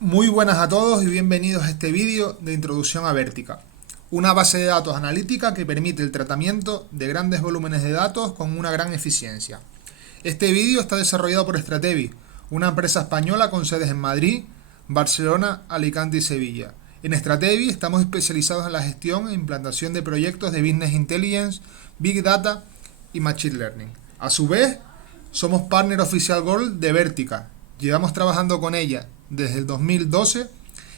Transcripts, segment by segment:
Muy buenas a todos y bienvenidos a este vídeo de introducción a Vertica, una base de datos analítica que permite el tratamiento de grandes volúmenes de datos con una gran eficiencia. Este vídeo está desarrollado por Stratevi, una empresa española con sedes en Madrid, Barcelona, Alicante y Sevilla. En Stratevi estamos especializados en la gestión e implantación de proyectos de Business Intelligence, Big Data y Machine Learning. A su vez, somos partner oficial Gold de Vertica. Llevamos trabajando con ella desde el 2012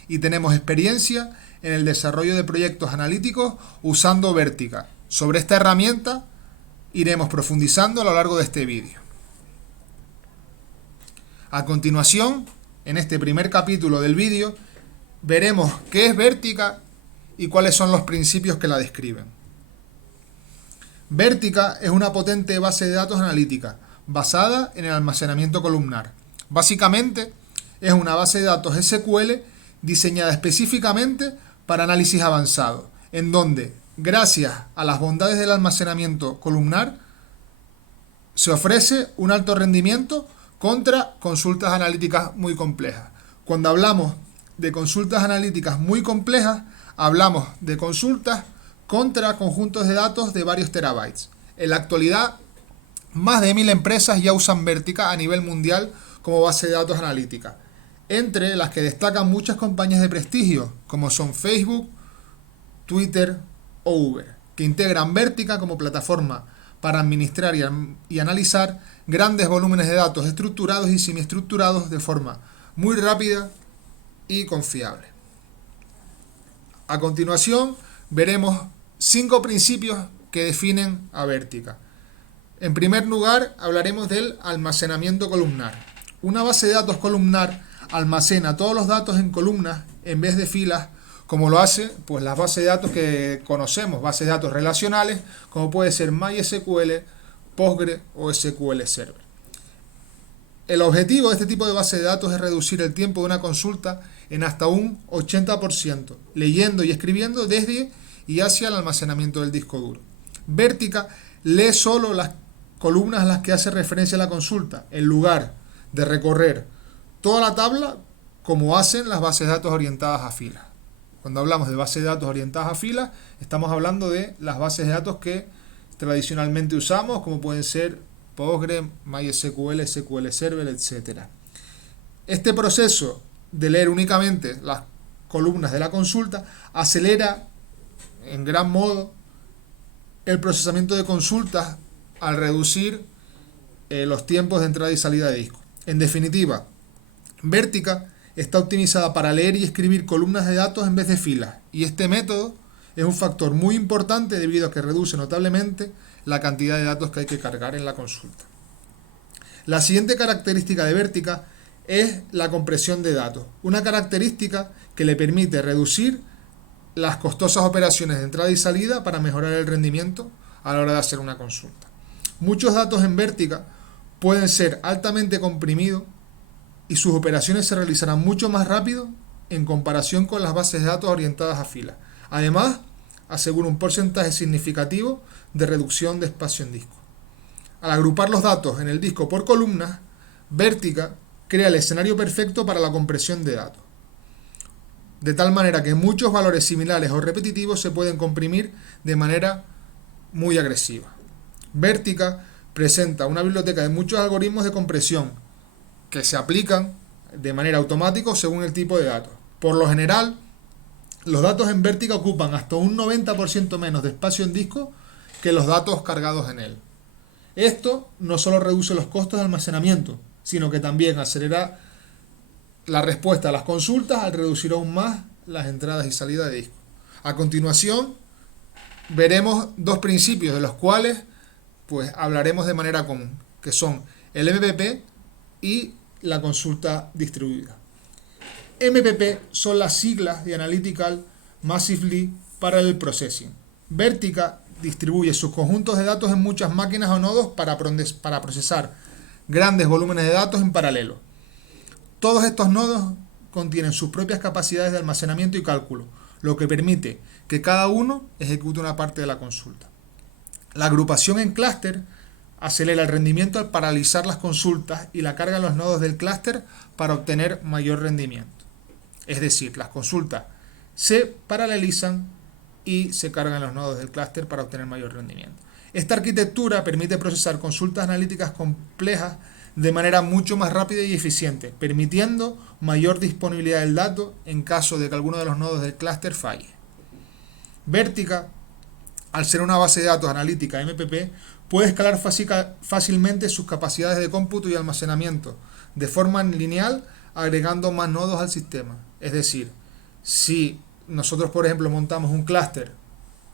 y tenemos experiencia en el desarrollo de proyectos analíticos usando Vertica. Sobre esta herramienta iremos profundizando a lo largo de este vídeo. A continuación, en este primer capítulo del vídeo, veremos qué es Vertica y cuáles son los principios que la describen. Vertica es una potente base de datos analítica basada en el almacenamiento columnar. Básicamente, es una base de datos SQL diseñada específicamente para análisis avanzado, en donde, gracias a las bondades del almacenamiento columnar, se ofrece un alto rendimiento contra consultas analíticas muy complejas. Cuando hablamos de consultas analíticas muy complejas, hablamos de consultas contra conjuntos de datos de varios terabytes. En la actualidad, más de 1000 empresas ya usan Vertica a nivel mundial como base de datos analítica, entre las que destacan muchas compañías de prestigio, como son Facebook, Twitter o Uber, que integran Vertica como plataforma para administrar y analizar grandes volúmenes de datos estructurados y semiestructurados de forma muy rápida y confiable. A continuación, veremos 5 principios que definen a Vertica. En primer lugar, hablaremos del almacenamiento columnar. Una base de datos columnar almacena todos los datos en columnas en vez de filas, como lo hace pues las bases de datos que conocemos, bases de datos relacionales, como puede ser MySQL, Postgre o SQL Server. El objetivo de este tipo de base de datos es reducir el tiempo de una consulta en hasta un 80%, leyendo y escribiendo desde y hacia el almacenamiento del disco duro. Vertica lee solo las columnas a las que hace referencia la consulta, en lugar de recorrer toda la tabla como hacen las bases de datos orientadas a filas. Cuando hablamos de bases de datos orientadas a filas, estamos hablando de las bases de datos que tradicionalmente usamos, como pueden ser Postgre, MySQL, SQL Server, etc. Este proceso de leer únicamente las columnas de la consulta acelera en gran modo el procesamiento de consultas al reducir los tiempos de entrada y salida de disco. En definitiva, Vertica está optimizada para leer y escribir columnas de datos en vez de filas, y este método es un factor muy importante debido a que reduce notablemente la cantidad de datos que hay que cargar en la consulta. La siguiente característica de Vertica es la compresión de datos, una característica que le permite reducir las costosas operaciones de entrada y salida para mejorar el rendimiento a la hora de hacer una consulta. Muchos datos en Vertica pueden ser altamente comprimidos y sus operaciones se realizarán mucho más rápido en comparación con las bases de datos orientadas a filas. Además, asegura un porcentaje significativo de reducción de espacio en disco. Al agrupar los datos en el disco por columnas, Vertica crea el escenario perfecto para la compresión de datos, de tal manera que muchos valores similares o repetitivos se pueden comprimir de manera muy agresiva. Vertica presenta una biblioteca de muchos algoritmos de compresión que se aplican de manera automática según el tipo de datos. Por lo general, los datos en Vertica ocupan hasta un 90% menos de espacio en disco que los datos cargados en él. Esto no solo reduce los costos de almacenamiento, sino que también acelera la respuesta a las consultas al reducir aún más las entradas y salidas de disco. A continuación, veremos 2 principios de los cuales pues hablaremos de manera común, que son el MPP y la consulta distribuida. MPP son las siglas de Analytical Massively Parallel Processing. Vertica distribuye sus conjuntos de datos en muchas máquinas o nodos para procesar grandes volúmenes de datos en paralelo. Todos estos nodos contienen sus propias capacidades de almacenamiento y cálculo, lo que permite que cada uno ejecute una parte de la consulta. La agrupación en clúster acelera el rendimiento al paralizar las consultas y la carga en los nodos del clúster para obtener mayor rendimiento. Es decir, las consultas se paralelizan y se cargan los nodos del clúster para obtener mayor rendimiento. Esta arquitectura permite procesar consultas analíticas complejas de manera mucho más rápida y eficiente, permitiendo mayor disponibilidad del dato en caso de que alguno de los nodos del clúster falle. Vertica, al ser una base de datos analítica MPP, puede escalar fácilmente sus capacidades de cómputo y almacenamiento de forma lineal, agregando más nodos al sistema. Es decir, si nosotros, por ejemplo, montamos un clúster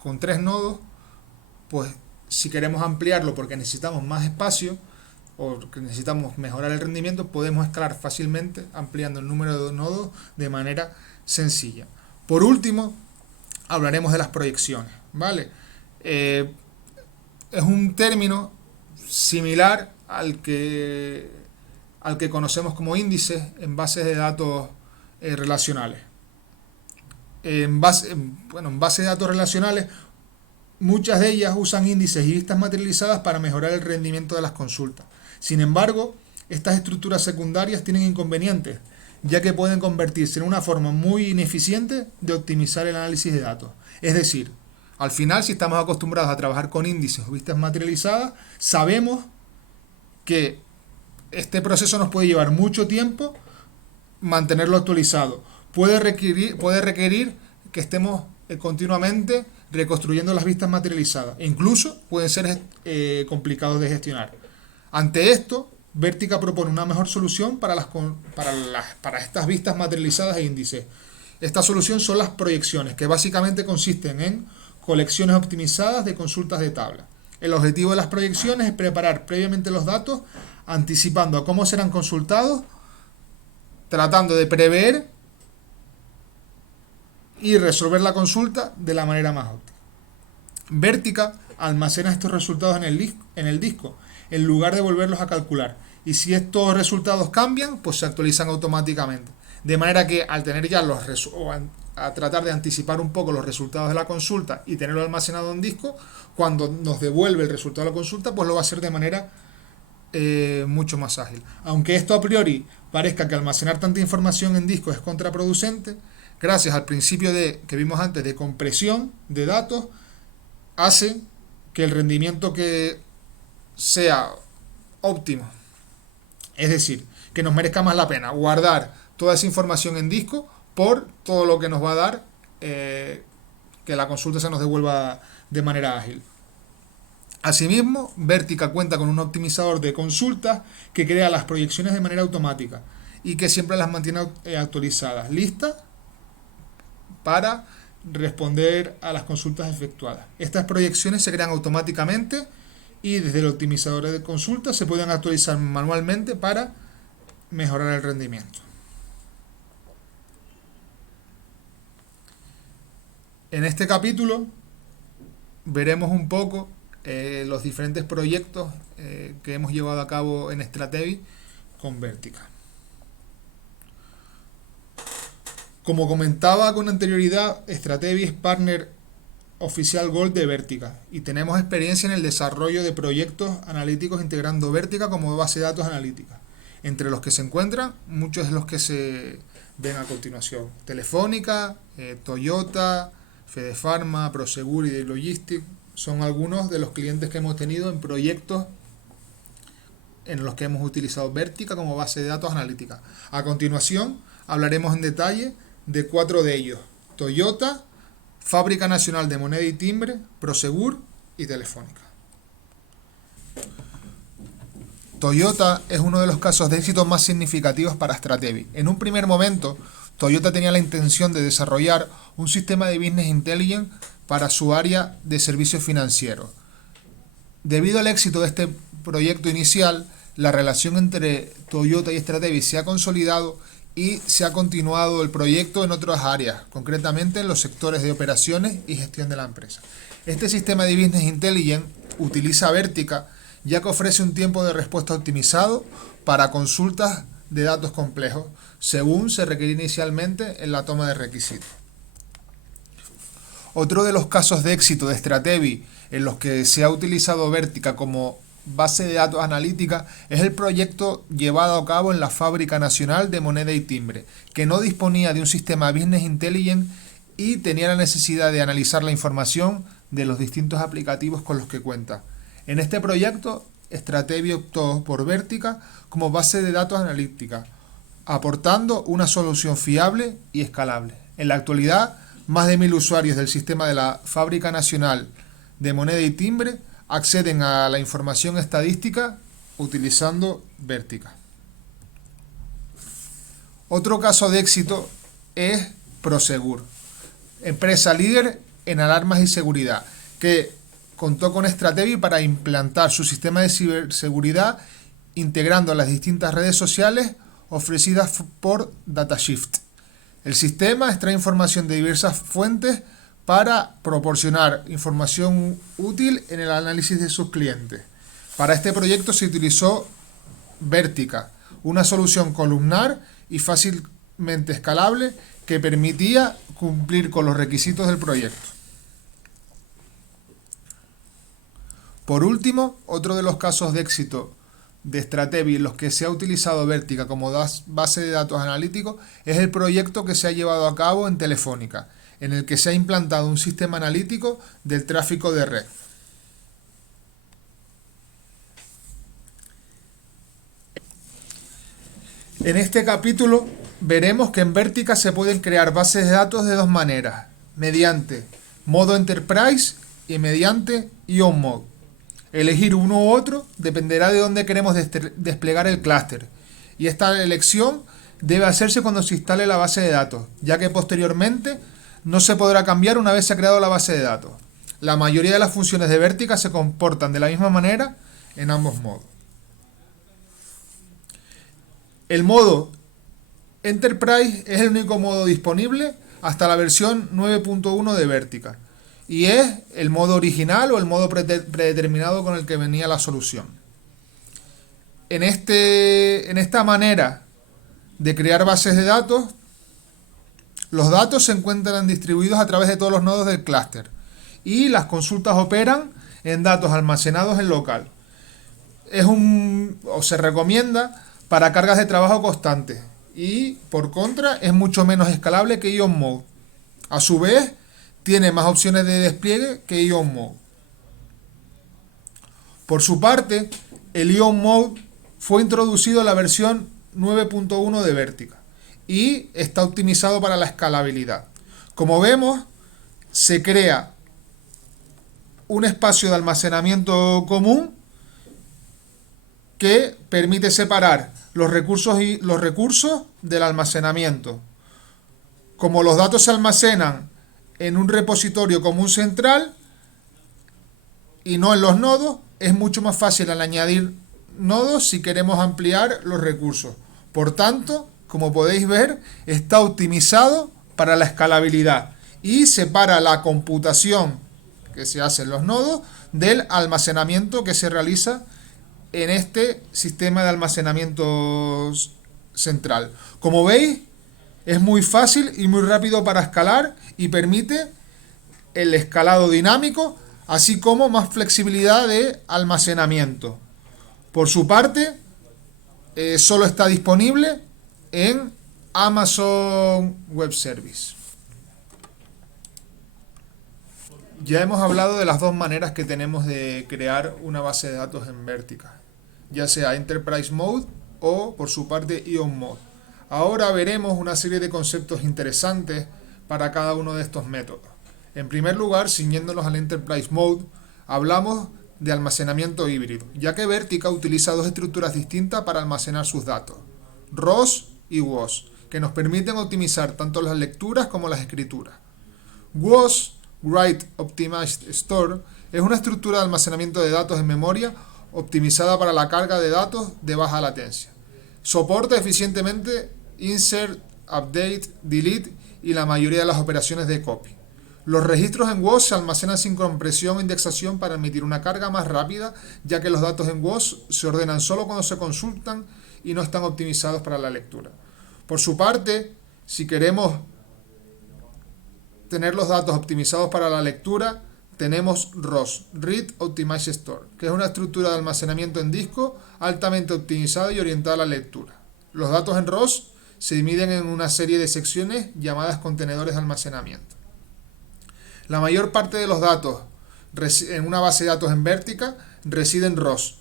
con 3 nodos, pues si queremos ampliarlo porque necesitamos más espacio o que necesitamos mejorar el rendimiento, podemos escalar fácilmente ampliando el número de nodos de manera sencilla. Por último, hablaremos de las proyecciones, ¿vale? Es un término similar al que conocemos como índices en bases de datos relacionales. En base de datos relacionales, muchas de ellas usan índices y vistas materializadas para mejorar el rendimiento de las consultas. Sin embargo, estas estructuras secundarias tienen inconvenientes, ya que pueden convertirse en una forma muy ineficiente de optimizar el análisis de datos. Es decir, al final, si estamos acostumbrados a trabajar con índices o vistas materializadas, sabemos que este proceso nos puede llevar mucho tiempo mantenerlo actualizado. Puede requerir que estemos continuamente reconstruyendo las vistas materializadas e incluso pueden ser complicados de gestionar. Ante esto, Vertica propone una mejor solución para estas vistas materializadas e índices. Esta solución son las proyecciones, que básicamente consisten en colecciones optimizadas de consultas de tabla. El objetivo de las proyecciones es preparar previamente los datos, anticipando a cómo serán consultados, tratando de prever y resolver la consulta de la manera más óptima. Vertica almacena estos resultados en el disco, en lugar de volverlos a calcular. Y si estos resultados cambian, pues se actualizan automáticamente. De manera que al tener ya a tratar de anticipar un poco los resultados de la consulta y tenerlo almacenado en disco, cuando nos devuelve el resultado de la consulta, pues lo va a hacer de manera mucho más ágil. Aunque esto a priori parezca que almacenar tanta información en disco es contraproducente, gracias al principio que vimos antes de compresión de datos, hace que el rendimiento que sea óptimo, es decir, que nos merezca más la pena guardar toda esa información en disco por todo lo que nos va a dar que la consulta se nos devuelva de manera ágil. Asimismo, Vertica cuenta con un optimizador de consultas que crea las proyecciones de manera automática y que siempre las mantiene actualizadas, listas para responder a las consultas efectuadas. Estas proyecciones se crean automáticamente y desde el optimizador de consultas se pueden actualizar manualmente para mejorar el rendimiento. En este capítulo veremos un poco los diferentes proyectos que hemos llevado a cabo en Stratevi con Vertica. Como comentaba con anterioridad, Stratevi es partner oficial Gold de Vertica y tenemos experiencia en el desarrollo de proyectos analíticos integrando Vertica como base de datos analítica, entre los que se encuentran muchos de los que se ven a continuación: Telefónica, Toyota, Fedefarma, Prosegur y Delogistic. Son algunos de los clientes que hemos tenido en proyectos en los que hemos utilizado Vertica como base de datos analítica. A continuación hablaremos en detalle de 4 de ellos: Toyota, Fábrica Nacional de Moneda y Timbre, Prosegur y Telefónica. Toyota es uno de los casos de éxito más significativos para Stratevi. En un primer momento, Toyota tenía la intención de desarrollar un sistema de Business Intelligence para su área de servicios financieros. Debido al éxito de este proyecto inicial, la relación entre Toyota y Stratevi se ha consolidado y se ha continuado el proyecto en otras áreas, concretamente en los sectores de operaciones y gestión de la empresa. Este sistema de Business Intelligence utiliza Vertica, ya que ofrece un tiempo de respuesta optimizado para consultas de datos complejos, según se requería inicialmente en la toma de requisitos. Otro de los casos de éxito de Stratevi en los que se ha utilizado Vertica como base de datos analítica es el proyecto llevado a cabo en la Fábrica Nacional de Moneda y Timbre, que no disponía de un sistema Business Intelligence y tenía la necesidad de analizar la información de los distintos aplicativos con los que cuenta. En este proyecto, Stratevi optó por Vertica como base de datos analítica, aportando una solución fiable y escalable. En la actualidad, más de 1.000 usuarios del sistema de la Fábrica Nacional de Moneda y Timbre acceden a la información estadística utilizando Vertica. Otro caso de éxito es Prosegur, empresa líder en alarmas y seguridad, que contó con Stratevi para implantar su sistema de ciberseguridad integrando las distintas redes sociales ofrecidas por DataShift. El sistema extrae información de diversas fuentes para proporcionar información útil en el análisis de sus clientes. Para este proyecto se utilizó Vertica, una solución columnar y fácilmente escalable que permitía cumplir con los requisitos del proyecto. Por último, otro de los casos de éxito de Stratevi en los que se ha utilizado Vertica como base de datos analítico es el proyecto que se ha llevado a cabo en Telefónica, en el que se ha implantado un sistema analítico del tráfico de red. En este capítulo veremos que en Vertica se pueden crear bases de datos de dos maneras, mediante modo Enterprise y mediante Ion Mode. Elegir uno u otro dependerá de dónde queremos desplegar el clúster, y esta elección debe hacerse cuando se instale la base de datos, ya que posteriormente no se podrá cambiar una vez se ha creado la base de datos. La mayoría de las funciones de Vertica se comportan de la misma manera en ambos modos. El modo Enterprise es el único modo disponible hasta la versión 9.1 de Vertica, y es el modo original o el modo predeterminado con el que venía la solución. En esta manera de crear bases de datos, los datos se encuentran distribuidos a través de todos los nodos del clúster y las consultas operan en datos almacenados en local. Se recomienda para cargas de trabajo constantes y, por contra, es mucho menos escalable que Ion Mode. A su vez, tiene más opciones de despliegue que Ion Mode. Por su parte, el Ion Mode fue introducido en la versión 9.1 de Vertica y está optimizado para la escalabilidad. Como vemos, se crea un espacio de almacenamiento común que permite separar los recursos del almacenamiento. Como los datos se almacenan en un repositorio común central y no en los nodos, es mucho más fácil al añadir nodos si queremos ampliar los recursos. Por tanto, como podéis ver, está optimizado para la escalabilidad y separa la computación que se hace en los nodos del almacenamiento que se realiza en este sistema de almacenamiento central. Como veis, es muy fácil y muy rápido para escalar y permite el escalado dinámico, así como más flexibilidad de almacenamiento. Por su parte, solo está disponible en Amazon Web Service. Ya hemos hablado de las dos maneras que tenemos de crear una base de datos en Vertica, ya sea Enterprise Mode o, por su parte, Ion Mode. Ahora veremos una serie de conceptos interesantes para cada uno de estos métodos. En primer lugar, ciñéndonos al Enterprise Mode, hablamos de almacenamiento híbrido, ya que Vertica utiliza dos estructuras distintas para almacenar sus datos, ROS y WOS, que nos permiten optimizar tanto las lecturas como las escrituras. WOS, Write Optimized Store, es una estructura de almacenamiento de datos en memoria optimizada para la carga de datos de baja latencia. Soporta eficientemente insert, update, delete y la mayoría de las operaciones de copy. Los registros en WOS se almacenan sin compresión o indexación para permitir una carga más rápida, ya que los datos en WOS se ordenan solo cuando se consultan y no están optimizados para la lectura. Por su parte, si queremos tener los datos optimizados para la lectura, tenemos ROS, Read Optimized Store, que es una estructura de almacenamiento en disco altamente optimizada y orientada a la lectura. Los datos en ROS se dividen en una serie de secciones llamadas contenedores de almacenamiento. La mayor parte de los datos en una base de datos en Vertica reside en ROS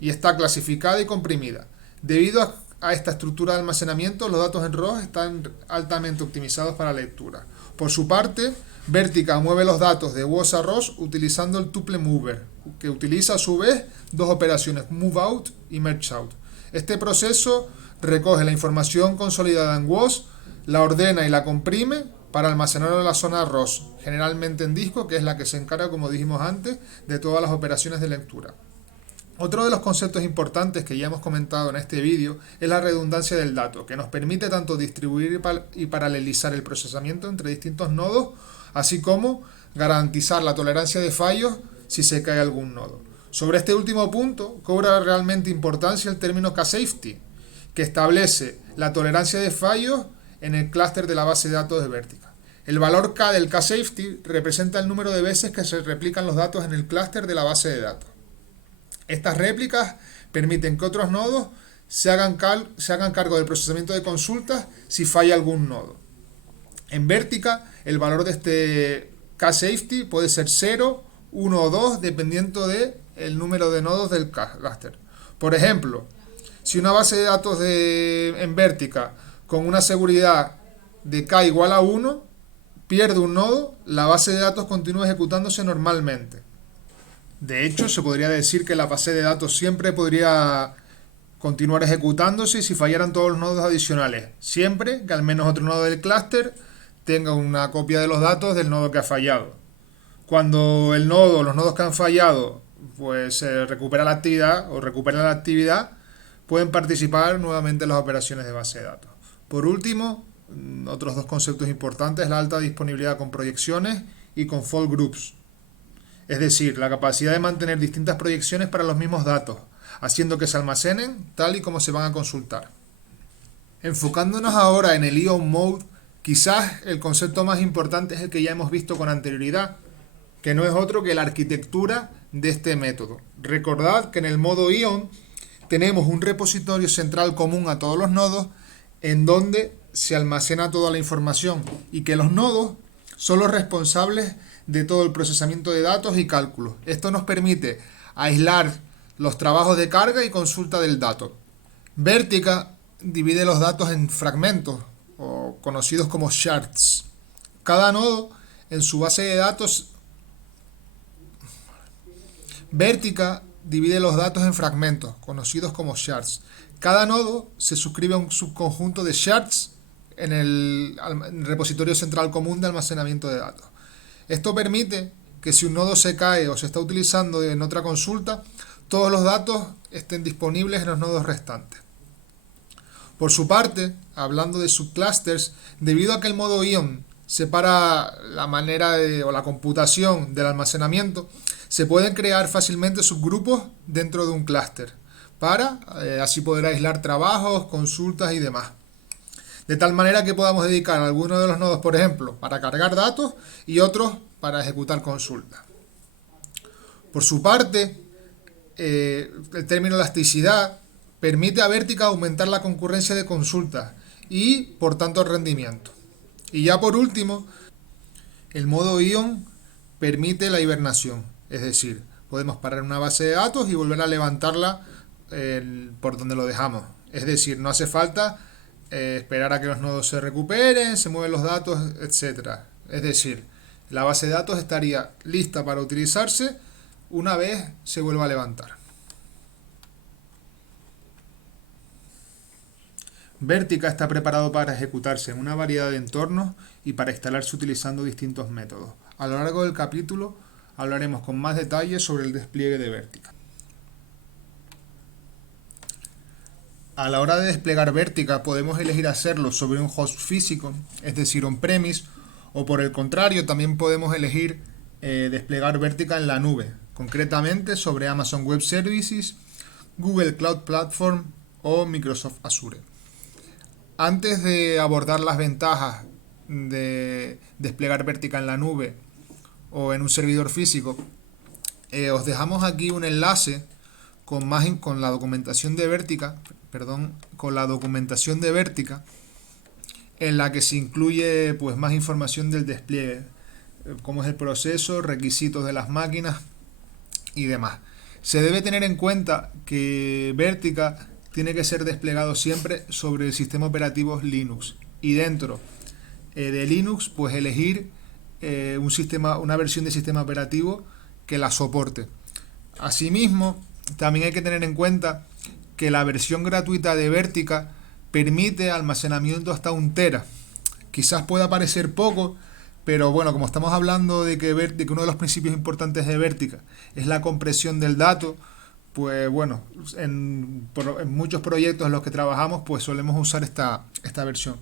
y está clasificada y comprimida. Debido a esta estructura de almacenamiento, los datos en ROS están altamente optimizados para la lectura. Por su parte, Vertica mueve los datos de WOS a ROS utilizando el tuple mover, que utiliza a su vez dos operaciones, move out y merge out. Este proceso recoge la información consolidada en WOS, la ordena y la comprime para almacenarlo en la zona ROS, generalmente en disco, que es la que se encarga, como dijimos antes, de todas las operaciones de lectura. Otro de los conceptos importantes que ya hemos comentado en este vídeo es la redundancia del dato, que nos permite tanto distribuir y paralelizar el procesamiento entre distintos nodos, así como garantizar la tolerancia de fallos si se cae algún nodo. Sobre este último punto, cobra realmente importancia el término K-Safety, que establece la tolerancia de fallos en el clúster de la base de datos de Vertica. El valor K del K-Safety representa el número de veces que se replican los datos en el clúster de la base de datos. Estas réplicas permiten que otros nodos se hagan cargo del procesamiento de consultas si falla algún nodo. En Vertica, el valor de este K-Safety puede ser 0, 1 o 2, dependiendo del número de nodos del clúster. Por ejemplo, si una base de datos en Vertica con una seguridad de K igual a 1 pierde un nodo, la base de datos continúa ejecutándose normalmente. De hecho, se podría decir que la base de datos siempre podría continuar ejecutándose si fallaran todos los nodos adicionales, siempre que al menos otro nodo del clúster tenga una copia de los datos del nodo que ha fallado. Cuando los nodos que han fallado, pues se recupera la actividad o recuperan la actividad, pueden participar nuevamente en las operaciones de base de datos. Por último, otros dos conceptos importantes, la alta disponibilidad con proyecciones y con fault groups. Es decir, la capacidad de mantener distintas proyecciones para los mismos datos, haciendo que se almacenen tal y como se van a consultar. Enfocándonos ahora en el Ion Mode, quizás el concepto más importante es el que ya hemos visto con anterioridad, que no es otro que la arquitectura de este método. Recordad que en el modo Ion tenemos un repositorio central común a todos los nodos en donde se almacena toda la información y que los nodos son los responsables de todo el procesamiento de datos y cálculos. Esto nos permite aislar los trabajos de carga y consulta del dato. Vertica divide los datos en fragmentos, o conocidos como shards. Cada nodo en su base de datos. Vertica divide los datos en fragmentos, conocidos como shards. Cada nodo se suscribe a un subconjunto de shards en el repositorio central común de almacenamiento de datos. Esto permite que si un nodo se cae o se está utilizando en otra consulta, todos los datos estén disponibles en los nodos restantes. Por su parte, hablando de subclusters, debido a que el modo Ion separa la manera o la computación del almacenamiento, se pueden crear fácilmente subgrupos dentro de un clúster para así poder aislar trabajos, consultas y demás. De tal manera que podamos dedicar algunos de los nodos, por ejemplo, para cargar datos y otros para ejecutar consultas. Por su parte, el término elasticidad permite a Vertica aumentar la concurrencia de consultas y, por tanto, el rendimiento. Y ya por último, el modo Ion permite la hibernación, es decir, podemos parar una base de datos y volver a levantarla por donde lo dejamos. Es decir, no hace falta esperar a que los nodos se recuperen, se mueven los datos, etc. Es decir, la base de datos estaría lista para utilizarse una vez se vuelva a levantar. Vertica está preparado para ejecutarse en una variedad de entornos y para instalarse utilizando distintos métodos. A lo largo del capítulo hablaremos con más detalles sobre el despliegue de Vertica. A la hora de desplegar Vertica podemos elegir hacerlo sobre un host físico, es decir, on-premise, o por el contrario también podemos elegir desplegar Vertica en la nube, concretamente sobre Amazon Web Services, Google Cloud Platform o Microsoft Azure. Antes de abordar las ventajas de desplegar Vertica en la nube o en un servidor físico, os dejamos aquí un enlace con la documentación de Vertica, con la documentación de Vertica, en la que se incluye pues más información del despliegue, cómo es el proceso, requisitos de las máquinas y demás. Se debe tener en cuenta que Vertica tiene que ser desplegado siempre sobre el sistema operativo Linux, y dentro de Linux pues elegir una versión de sistema operativo que la soporte. Asimismo, también hay que tener en cuenta que la versión gratuita de Vertica permite almacenamiento hasta 1 tera. Quizás pueda parecer poco, pero bueno, como estamos hablando de que uno de los principios importantes de Vertica es la compresión del dato, pues bueno, en muchos proyectos en los que trabajamos pues solemos usar esta versión.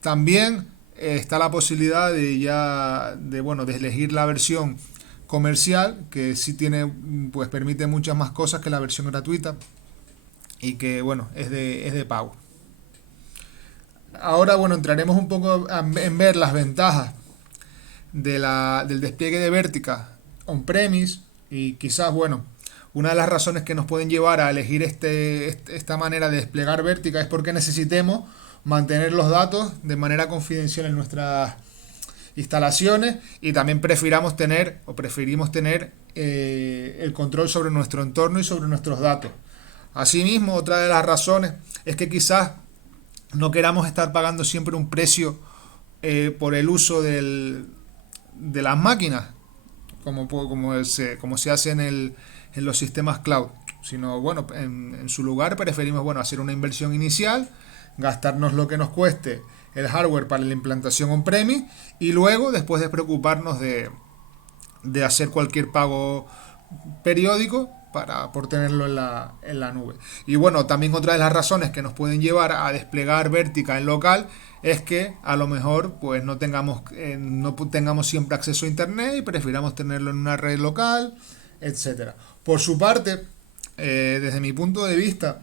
También está la posibilidad de elegir la versión comercial, que sí pues permite muchas más cosas que la versión gratuita y que bueno, es de pago. Ahora bueno, entraremos un poco en ver las ventajas del despliegue de Vertica on-premise, y quizás bueno, una de las razones que nos pueden llevar a elegir esta manera de desplegar Vertica es porque necesitemos mantener los datos de manera confidencial en nuestras instalaciones, y también preferimos tener el control sobre nuestro entorno y sobre nuestros datos. Asimismo, otra de las razones es que quizás no queramos estar pagando siempre un precio por el uso de las máquinas, como se hace en los sistemas cloud, sino bueno, en su lugar preferimos hacer una inversión inicial, gastarnos lo que nos cueste el hardware para la implantación on-premise, y luego después de preocuparnos de hacer cualquier pago periódico por tenerlo en la nube. Y bueno, también otra de las razones que nos pueden llevar a desplegar Vertica en local es que a lo mejor pues no tengamos siempre acceso a internet y prefiramos tenerlo en una red local, etcétera. Por su parte, desde mi punto de vista,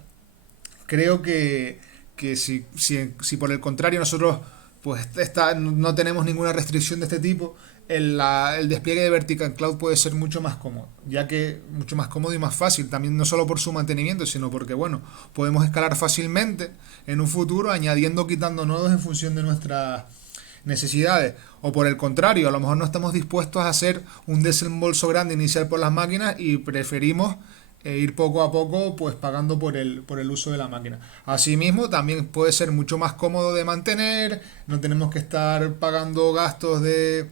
creo que si por el contrario nosotros pues no tenemos ninguna restricción de este tipo, el despliegue de Vertica en Cloud puede ser mucho más cómodo, mucho más cómodo y más fácil, también no solo por su mantenimiento, sino porque bueno, podemos escalar fácilmente en un futuro, añadiendo o quitando nodos en función de nuestras necesidades. O por el contrario, a lo mejor no estamos dispuestos a hacer un desembolso grande inicial por las máquinas y preferimos ir poco a poco pues pagando por el uso de la máquina. Asimismo, también puede ser mucho más cómodo de mantener, no tenemos que estar pagando gastos de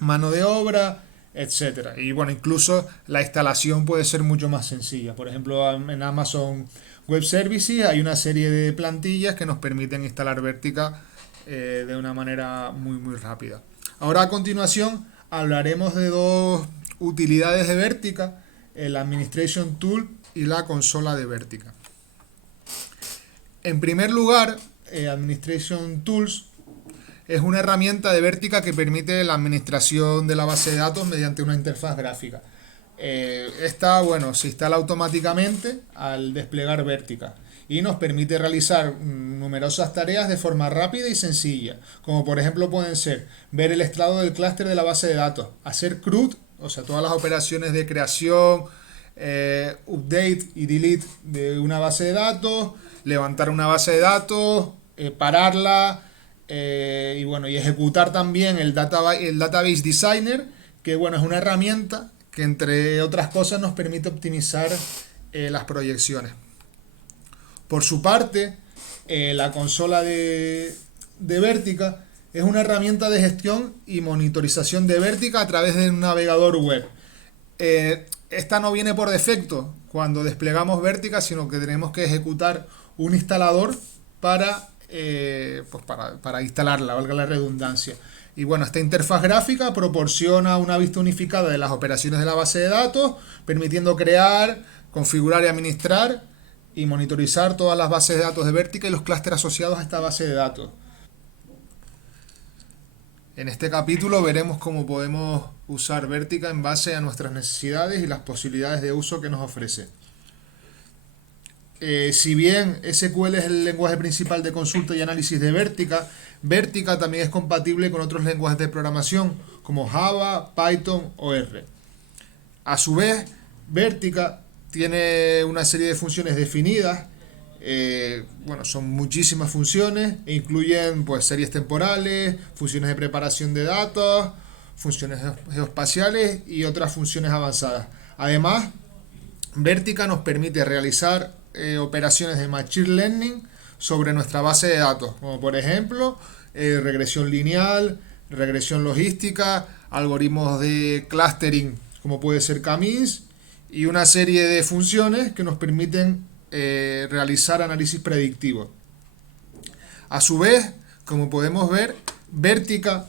mano de obra, etcétera. Y bueno, incluso la instalación puede ser mucho más sencilla. Por ejemplo, en Amazon Web Services hay una serie de plantillas que nos permiten instalar Vertica de una manera muy rápida. Ahora, a continuación, hablaremos de dos utilidades de Vertica: el Administration Tool y la consola de Vertica. En primer lugar, Administration Tools es una herramienta de Vertica que permite la administración de la base de datos mediante una interfaz gráfica. Esta, se instala automáticamente al desplegar Vertica y nos permite realizar numerosas tareas de forma rápida y sencilla, como por ejemplo pueden ser ver el estado del clúster de la base de datos, hacer CRUD, o sea, todas las operaciones de creación, update y delete de una base de datos, levantar una base de datos, pararla, y ejecutar también el Database Designer, que es una herramienta que entre otras cosas nos permite optimizar las proyecciones. Por su parte, la consola de Vertica es una herramienta de gestión y monitorización de Vertica a través de un navegador web. Esta no viene por defecto cuando desplegamos Vertica, sino que tenemos que ejecutar un instalador para instalarla, valga la redundancia. Y esta interfaz gráfica proporciona una vista unificada de las operaciones de la base de datos, permitiendo crear, configurar y administrar y monitorizar todas las bases de datos de Vertica y los clústeres asociados a esta base de datos. En este capítulo veremos cómo podemos usar Vertica en base a nuestras necesidades y las posibilidades de uso que nos ofrece. Si bien SQL es el lenguaje principal de consulta y análisis de Vertica, Vertica también es compatible con otros lenguajes de programación como Java, Python o R. A su vez, Vertica tiene una serie de funciones definidas. Bueno, son muchísimas funciones e incluyen pues series temporales, funciones de preparación de datos, funciones geoespaciales y otras funciones avanzadas. Además, Vertica nos permite realizar operaciones de Machine Learning sobre nuestra base de datos, como por ejemplo regresión lineal, regresión logística, algoritmos de clustering como puede ser K-means y una serie de funciones que nos permiten realizar análisis predictivo. A su vez, como podemos ver, Vertica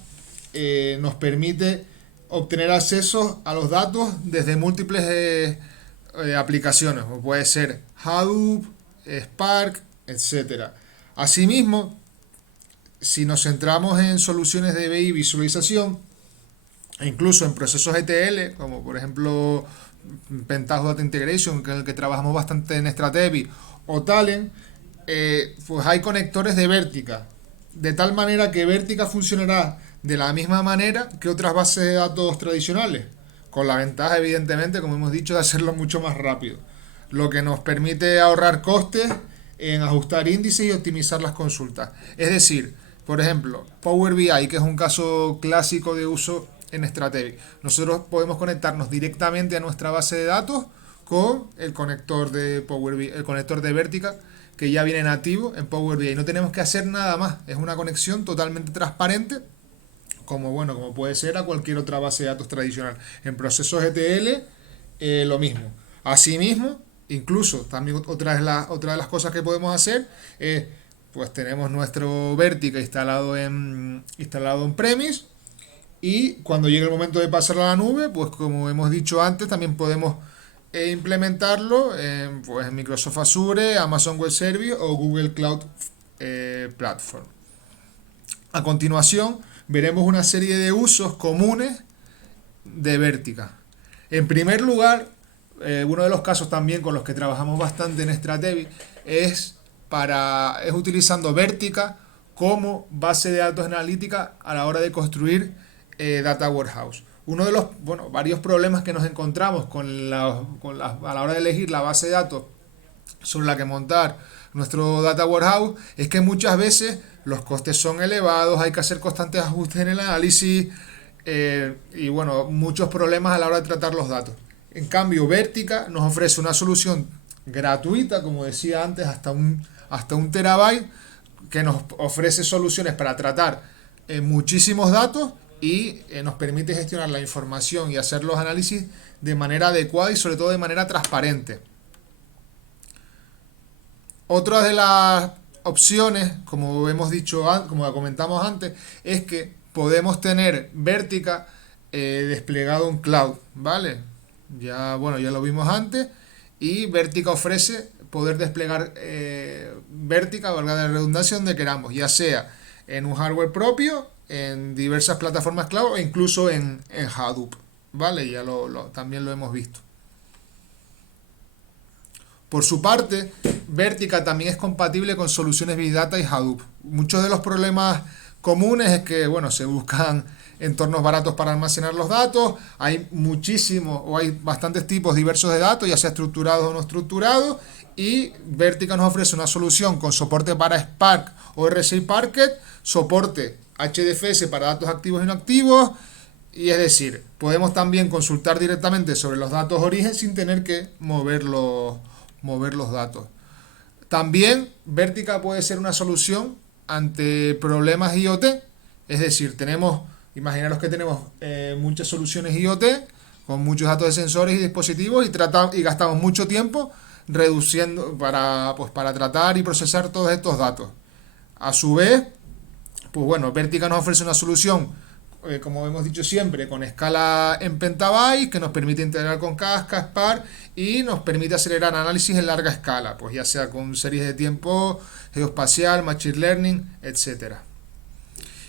nos permite obtener acceso a los datos desde múltiples aplicaciones, como puede ser Hadoop, Spark, etcétera. Asimismo, si nos centramos en soluciones de BI y visualización, e incluso en procesos ETL, como por ejemplo Pentaho Data Integration, con el que trabajamos bastante en Stratevi, o Talent, pues hay conectores de Vertica, de tal manera que Vertica funcionará de la misma manera que otras bases de datos tradicionales, con la ventaja, evidentemente, como hemos dicho, de hacerlo mucho más rápido, lo que nos permite ahorrar costes en ajustar índices y optimizar las consultas. Es decir, por ejemplo, Power BI, que es un caso clásico de uso en Strategic. Nosotros podemos conectarnos directamente a nuestra base de datos con el conector de Power BI, el conector de Vertica, que ya viene nativo en Power BI. No tenemos que hacer nada más. Es una conexión totalmente transparente, como puede ser a cualquier otra base de datos tradicional. En procesos ETL, lo mismo. Asimismo, incluso también otra de las cosas que podemos hacer es, pues tenemos nuestro Vertica instalado en premise, y cuando llegue el momento de pasarlo a la nube, pues como hemos dicho antes, también podemos implementarlo en Microsoft Azure, Amazon Web Service o Google Cloud Platform. A continuación, veremos una serie de usos comunes de Vertica. En primer lugar, uno de los casos también con los que trabajamos bastante en Stratevi es utilizando Vertica como base de datos analítica a la hora de construir Data Warehouse. Uno de los varios problemas que nos encontramos a la hora de elegir la base de datos sobre la que montar nuestro Data Warehouse es que muchas veces los costes son elevados, hay que hacer constantes ajustes en el análisis y muchos problemas a la hora de tratar los datos. En cambio, Vertica nos ofrece una solución gratuita, como decía antes, hasta un terabyte, que nos ofrece soluciones para tratar muchísimos datos y nos permite gestionar la información y hacer los análisis de manera adecuada y sobre todo de manera transparente. Otra de las opciones, como hemos dicho, como comentamos antes, es que podemos tener Vertica desplegado en cloud, ¿vale? Ya lo vimos antes, y Vertica ofrece poder desplegar Vertica, valga la redundancia, donde queramos, ya sea en un hardware propio, en diversas plataformas cloud o incluso en Hadoop, ¿vale? Ya también lo hemos visto. Por su parte, Vertica también es compatible con soluciones Big Data y Hadoop. Muchos de los problemas comunes es que, se buscan entornos baratos para almacenar los datos, hay bastantes tipos diversos de datos, ya sea estructurados o no estructurados, y Vertica nos ofrece una solución con soporte para Spark o R6 Parquet, soporte HDFS para datos activos y no activos, y es decir, podemos también consultar directamente sobre los datos origen sin tener que mover los datos. También Vertica puede ser una solución ante problemas IoT, es decir, imaginaros que tenemos muchas soluciones IoT con muchos datos de sensores y dispositivos y gastamos mucho tiempo reduciendo para tratar y procesar todos estos datos. A su vez, Vertica nos ofrece una solución, como hemos dicho siempre, con escala en petabytes, que nos permite integrar con Kafka, Spark y nos permite acelerar análisis en larga escala, pues ya sea con series de tiempo, geoespacial, machine learning, etcétera.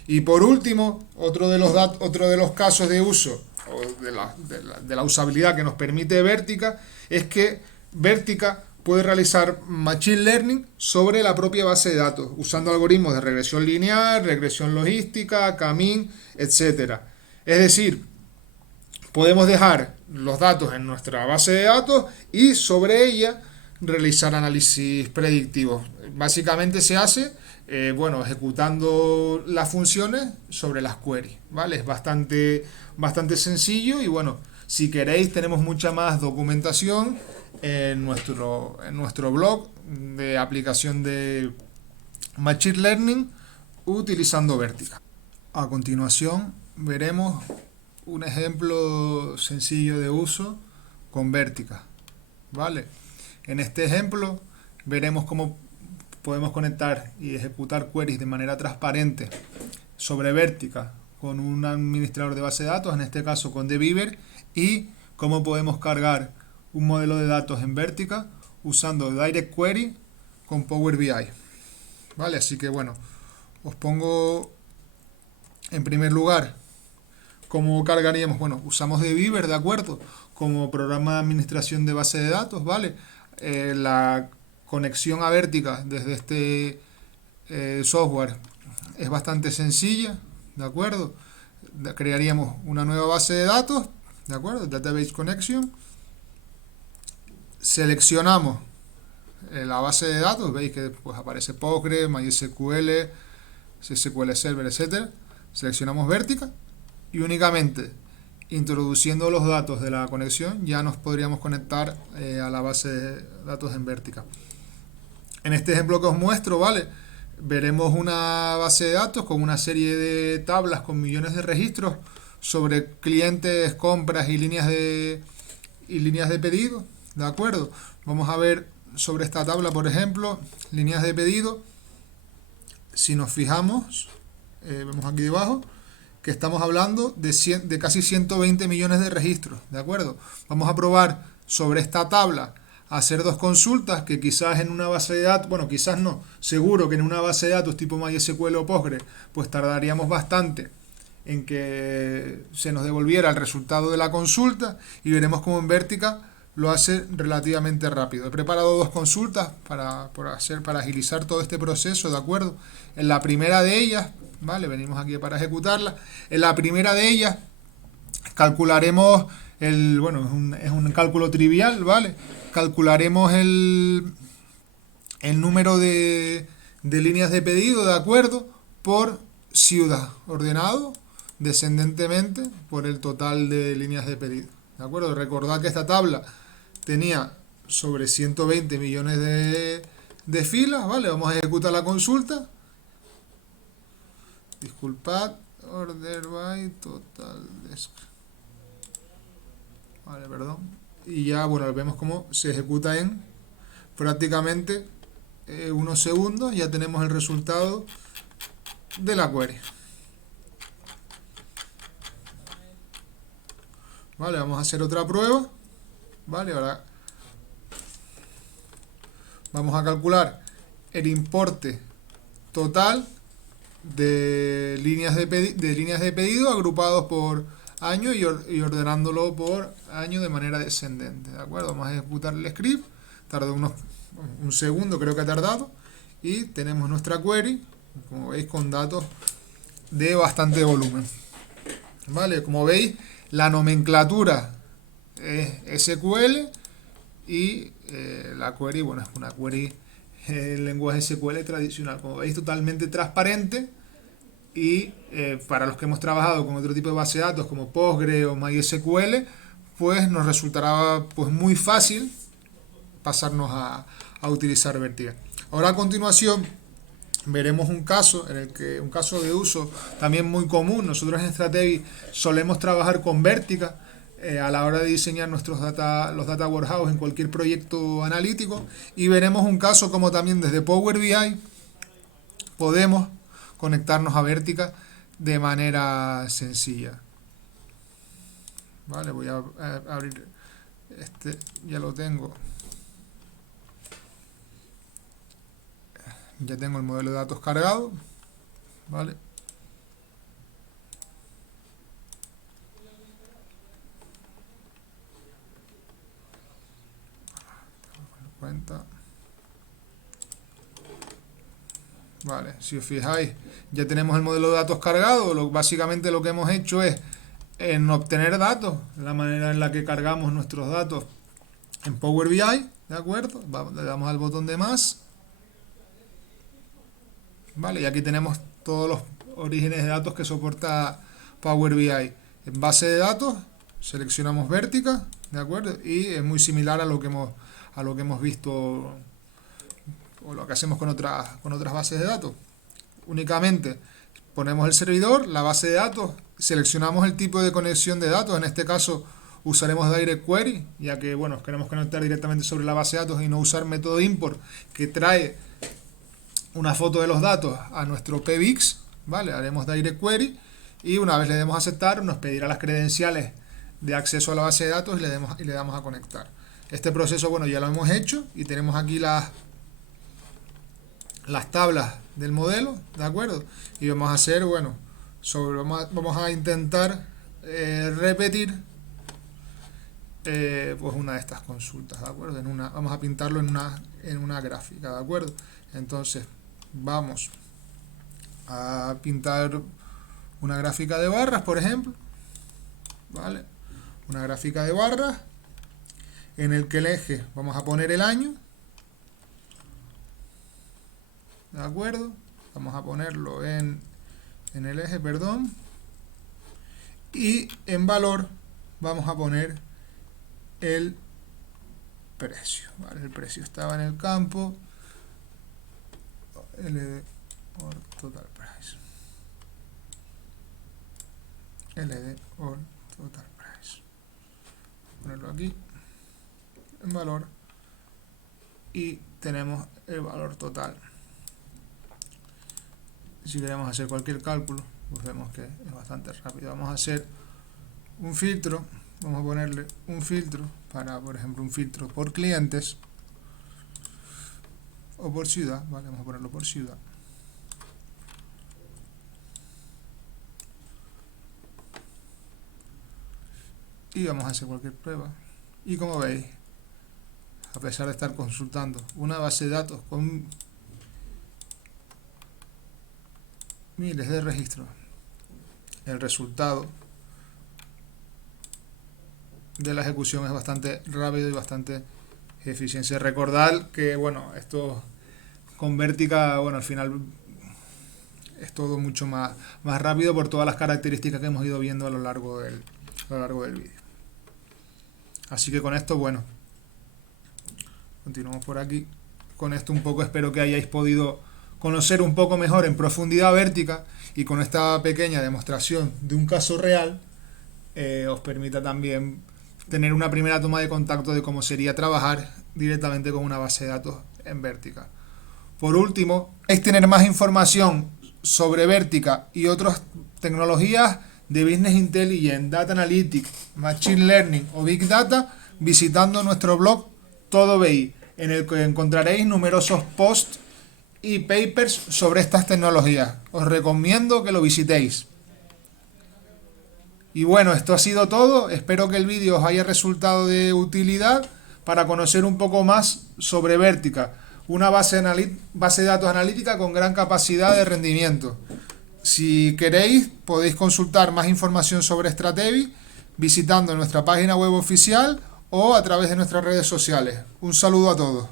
Y por último, otro de los casos de uso o de la usabilidad que nos permite Vertica es que Vertica puede realizar Machine Learning sobre la propia base de datos, usando algoritmos de regresión lineal, regresión logística, K-mean, etcétera. Es decir, podemos dejar los datos en nuestra base de datos y sobre ella realizar análisis predictivos. Básicamente se hace, ejecutando las funciones sobre las queries, ¿vale? Es bastante sencillo y bueno, si queréis tenemos mucha más documentación en nuestro blog de aplicación de Machine Learning utilizando Vertica. A continuación veremos un ejemplo sencillo de uso con Vertica, ¿vale? En este ejemplo veremos cómo podemos conectar y ejecutar queries de manera transparente sobre Vertica con un administrador de base de datos, en este caso con DBeaver, y cómo podemos cargar un modelo de datos en Vertica usando Direct Query con Power BI, ¿vale? Así que bueno, os pongo en primer lugar cómo cargaríamos. Bueno, usamos DBeaver, ¿de acuerdo? Como programa de administración de base de datos, ¿vale? La conexión a Vertica desde este software es bastante sencilla, ¿de acuerdo? Crearíamos una nueva base de datos, ¿de acuerdo? Database Connection. Seleccionamos la base de datos, veis que pues aparece Postgre, MySQL, SQL Server, etc. Seleccionamos Vertica y únicamente introduciendo los datos de la conexión ya nos podríamos conectar a la base de datos en Vertica. En este ejemplo que os muestro, ¿vale? Veremos una base de datos con una serie de tablas con millones de registros sobre clientes, compras y líneas de pedido, ¿de acuerdo? Vamos a ver sobre esta tabla, por ejemplo, líneas de pedido. Si nos fijamos, vemos aquí debajo que estamos hablando de casi 120 millones de registros, ¿de acuerdo? Vamos a probar sobre esta tabla a hacer dos consultas que quizás en una base de datos, bueno, quizás no, seguro que en una base de datos tipo MySQL o Postgre, pues tardaríamos bastante en que se nos devolviera el resultado de la consulta, y veremos cómo en Vertica lo hace relativamente rápido. He preparado dos consultas para agilizar todo este proceso, ¿de acuerdo? En la primera de ellas, ¿vale? Venimos aquí para ejecutarla. En la primera de ellas calcularemos es un cálculo trivial, ¿vale? Calcularemos el número de líneas de pedido, ¿de acuerdo? Por ciudad, ordenado descendentemente por el total de líneas de pedido, ¿de acuerdo? Recordad que esta tabla tenía sobre 120 millones de filas, ¿vale? Vamos a ejecutar la consulta. Disculpad, order by total desk. Vale, perdón. Y ya, bueno, vemos cómo se ejecuta en prácticamente unos segundos. Ya tenemos el resultado de la query. Vale, vamos a hacer otra prueba. Vale, ahora vamos a calcular el importe total de líneas de pedido agrupados por año y ordenándolo por año de manera descendente, ¿de acuerdo? Vamos a ejecutar el script, tardó un segundo, creo que ha tardado, y tenemos nuestra query, como veis, con datos de bastante volumen, ¿vale? Como veis, la nomenclatura es SQL y la query, bueno, es una query en lenguaje SQL tradicional, como veis, totalmente transparente. Y para los que hemos trabajado con otro tipo de base de datos como Postgre o MySQL, pues nos resultará pues muy fácil pasarnos a utilizar Vertica. Ahora a continuación veremos un caso de uso también muy común. Nosotros en Strategy solemos trabajar con Vertica a la hora de diseñar los data warehouse en cualquier proyecto analítico, y veremos un caso como también desde Power BI podemos conectarnos a Vertica de manera sencilla. Vale, voy a abrir este, ya lo tengo. Ya tengo el modelo de datos cargado, ¿vale? Cuenta. Vale, si os fijáis, ya tenemos el modelo de datos cargado. Básicamente lo que hemos hecho es en obtener datos, la manera en la que cargamos nuestros datos en Power BI, ¿de acuerdo? Le damos al botón de más. Vale, y aquí tenemos todos los orígenes de datos que soporta Power BI. En base de datos, seleccionamos Vertica, ¿de acuerdo? Y es muy similar a lo que hemos visto o lo que hacemos con otras bases de datos. Únicamente ponemos el servidor, la base de datos, seleccionamos el tipo de conexión de datos. En este caso usaremos Direct Query, ya que bueno, queremos conectar directamente sobre la base de datos y no usar método import que trae una foto de los datos a nuestro PBX. Vale, haremos Direct Query y una vez le demos a aceptar nos pedirá las credenciales de acceso a la base de datos y le damos a conectar. Este proceso, bueno, ya lo hemos hecho y tenemos aquí las tablas del modelo, ¿de acuerdo? Y vamos a hacer, bueno, vamos a intentar repetir pues una de estas consultas, ¿de acuerdo? Vamos a pintarlo en una gráfica, ¿de acuerdo? Entonces vamos a pintar una gráfica de barras, por ejemplo, ¿vale? Una gráfica de barras en el que el eje vamos a poner el año, ¿de acuerdo? Vamos a ponerlo en el eje, perdón, y en valor vamos a poner el precio, ¿vale? El precio estaba en el campo LD or total price, LD or total price, ponerlo aquí en valor y tenemos el valor total. Si queremos hacer cualquier cálculo, pues vemos que es bastante rápido. Vamos a hacer un filtro, vamos a ponerle un filtro para, por ejemplo, un filtro por clientes o por ciudad, vale, vamos a ponerlo por ciudad. Y vamos a hacer cualquier prueba. Y como veis, a pesar de estar consultando una base de datos con miles de registros, el resultado de la ejecución es bastante rápido y bastante eficiencia. Recordad que bueno, esto con Vertica, bueno, al final es todo mucho más rápido por todas las características que hemos ido viendo a lo largo del vídeo. Así que con esto, bueno, continuamos por aquí. Con esto un poco espero que hayáis podido conocer un poco mejor en profundidad Vertica, y con esta pequeña demostración de un caso real os permita también tener una primera toma de contacto de cómo sería trabajar directamente con una base de datos en Vertica. Por último, es tener más información sobre Vertica y otras tecnologías de Business Intelligence, Data Analytics, Machine Learning o Big Data visitando nuestro blog Todo BI, en el que encontraréis numerosos posts y papers sobre estas tecnologías. Os recomiendo que lo visitéis. Y bueno, esto ha sido todo. Espero que el vídeo os haya resultado de utilidad para conocer un poco más sobre Vertica, una base de datos analítica con gran capacidad de rendimiento. Si queréis, podéis consultar más información sobre Stratevi visitando nuestra página web oficial o a través de nuestras redes sociales. Un saludo a todos.